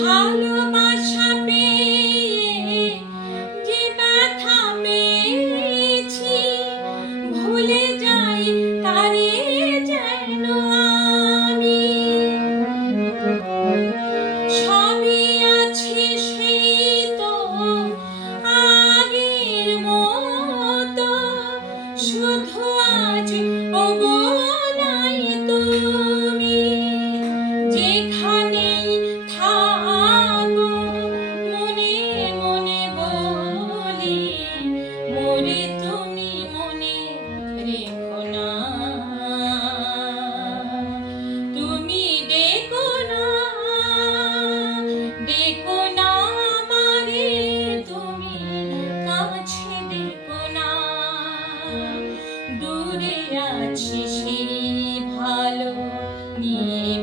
ভালোবাসা পেয়ে যে ব্যথা পেয়েছি, ভুলে যাই তারে যেন আমি। সবই আছে সেই তো আগের মতো, শুধু আজ অবলাই তুমি। যেখানেই থাকো মনে মনে বলি, মোরে তুমি মনে রেখো না। তুমি ডেকো না, ডেকো না আমারে, তুমি কাছে ডেকো না। দূরে আছি সেই ভালো নিয়ে